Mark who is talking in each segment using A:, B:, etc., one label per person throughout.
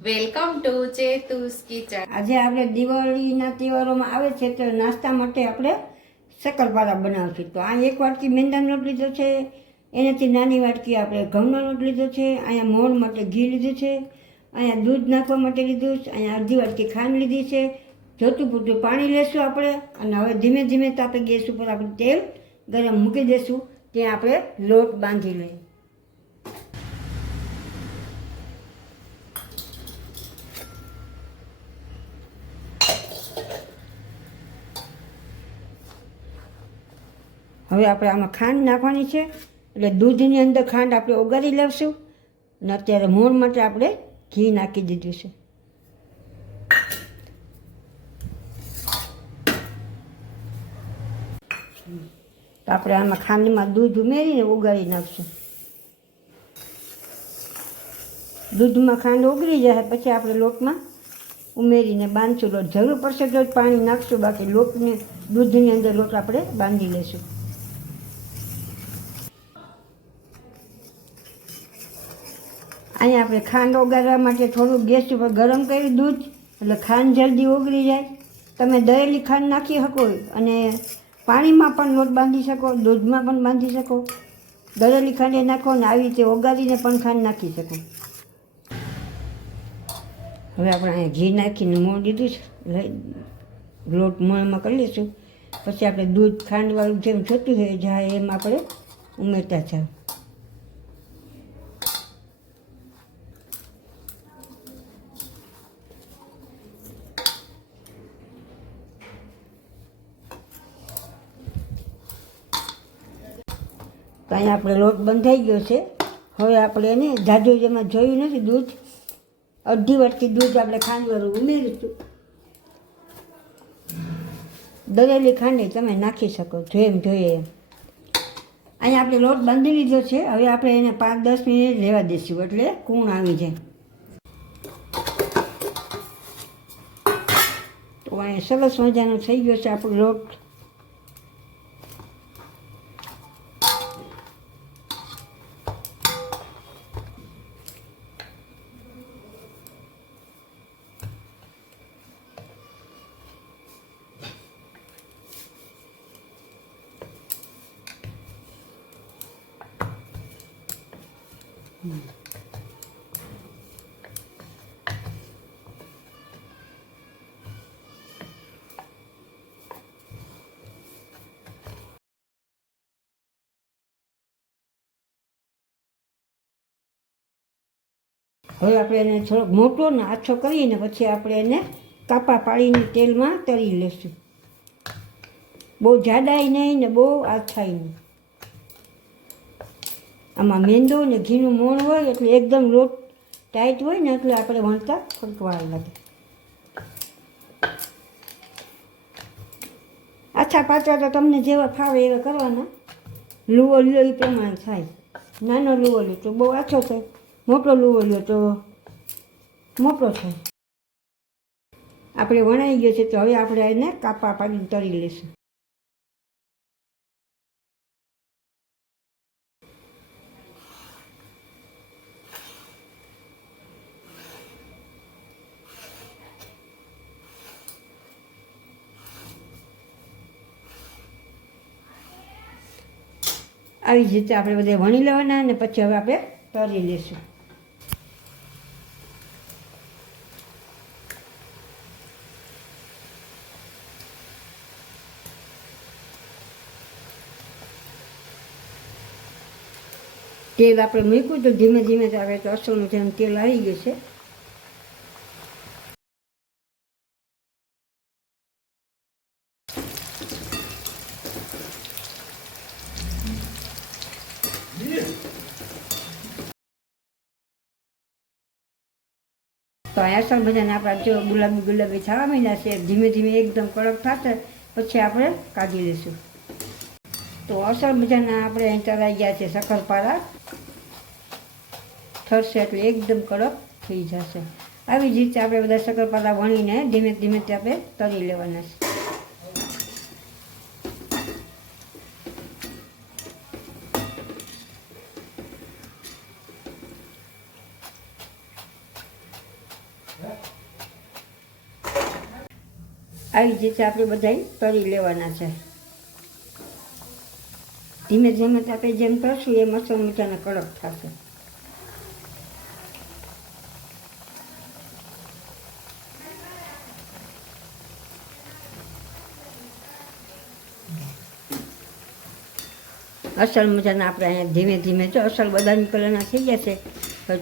A: Welcome to ચેતુસ kitchen.
B: આજે આપણે દિવાળીના તહેવારોમાં આવે છે તો નાસ્તા માટે આપણે શક્કરપારા બનાવશું. તો આ એક વાટકી મેંદાનો લોટ લીધો છે, એનાથી નાની વાટકી આપણે ઘઉંનો લોટ લીધો છે, અહીંયા મોણ માટે ઘી લીધું છે, અહીંયા દૂધ નાખવા માટે લીધું છે, અહીંયા અડધી વાટકી ખાંડ લીધી છે, જોતું પૂરતું પાણી લેશું આપણે, અને હવે ધીમે ધીમે તાપે ગેસ ઉપર આપણે તેલ ગરમ મૂકી દઈશું ત્યાં આપણે લોટ બાંધી લઈએ. હવે આપણે આમાં ખાંડ નાખવાની છે. એટલે દૂધની અંદર ખાંડ આપણે ઓગાળી લેશું અને અત્યારે મોણ માટે આપણે ઘી નાખી દીધું છે. તો આપણે આમાં ખાંડમાં દૂધ ઉમેરીને ઓગાળી નાખશું. દૂધમાં ખાંડ ઓગળી જાય પછી આપણે લોટમાં ઉમેરીને બાંધશું. લોટ જરૂર પડશે તો પાણી નાખશું. બાકી લોટને દૂધની અંદર લોટ આપણે બાંધી લેશું. અહીંયા આપણે ખાંડ ઓગાળવા માટે થોડું ગેસ ઉપર ગરમ કરી દૂધ, એટલે ખાંડ જલ્દી ઓગળી જાય. તમે દળેલી ખાંડ નાખી શકો અને પાણીમાં પણ લોટ બાંધી શકો, દૂધમાં પણ બાંધી શકો. દળેલી ખાંડ એ નાખો અને આવી રીતે ઓગાળીને પણ ખાંડ નાખી શકો. હવે આપણે અહીંયા ઘી નાખીને મોણ દીધું છે. લોટ મોણમાં કરી લઈશું. પછી આપણે દૂધ ખાંડવાળું જેમ જોતું હોય, જાય એમ આપણે ઉમેરતા છે તો અહીંયા આપણે લોટ બંધાઈ ગયો છે. હવે આપણે એને જાજુ જેમાં જોયું નથી દૂધ. અડધી વાટકી દૂધ આપણે ખાંડવાળું ઉમેરીશું. દરેલી ખાંડી તમે નાખી શકો જેમ જોઈએ એમ. અહીંયા આપણે લોટ બાંધી લીધો છે. હવે આપણે એને પાંચ દસ મિનિટ લેવા દઈશું એટલે કૂણ આવી જાય. તો અહીંયા સરસ મજાનો થઈ ગયો છે આપણો લોટ. હવે આપણે એને થોડોક મોટો ને આછો કરીને પછી આપણે એને કાપા પાડીને તેલમાં તળી લઈશું બહુ જાડાઈ નહીં ને બહુ આછાઈ નહીં. આમાં મેંદો ને ઘીનું મોણ હોય એટલે એકદમ લોટ ટાઈટ હોય ને એટલે આપણે વણતા ફરકવા લાગે. આછા પાછા તો તમને જેવા ફાવે એવા કરવાના. લુવો લ્યો એ પ્રમાણે થાય. નાનો લુવો લ્યો તો બહુ આછો થાય મોટો લુવો લ્યો તો મોટો થાય આપણે વણાઈ ગયો છે તો હવે આપણે એને કાપા પાડીને તળી લઈશું. આવી જ રીતે આપણે બધા વણી લેવાના અને પછી હવે આપણે તરી લઈશું તેલ આપણે મૂક્યું તો ધીમે ધીમે તો આવે તો અસલનું તેલ આવી ગયું છે. તો અહીંયા અસલ બધાને આપણા જો ગુલાબી ગુલાબી થવા મહિના છે, ધીમે ધીમે એકદમ કડક થશે, પછી આપણે કાઢી લઈશું. તો અસર મજાના આપણે અહીં તરાઈ ગયા છે સખરપારા થશે એટલે એકદમ કડક થઈ જશે. આવી જ રીતે આપણે બધા શક્કરપારા વણીને ધીમે ધીમે આપણે તળી લેવાના છે. આવી રીતે આપણે બધા તળી લેવાના છે. ધીમે ધીમે આપણે જેમ કરશું એ મસ્ત મજાના કડક થશે. અસલ મજાના આપણે અહીંયા ધીમે ધીમે જો અસલ બદામી કલરના થઈ જશે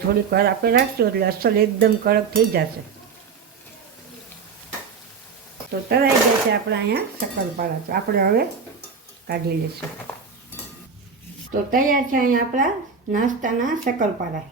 B: થોડીક વાર આપણે રાખશું એટલે અસલ એકદમ કડક થઈ જશે. તો તરાઈ ગયા છે આપણે અહીંયા શક્કરપારા તો આપણે હવે કાઢી લઈશું. તો તૈયાર છે અહીંયા આપણા નાસ્તાના શક્કરપારા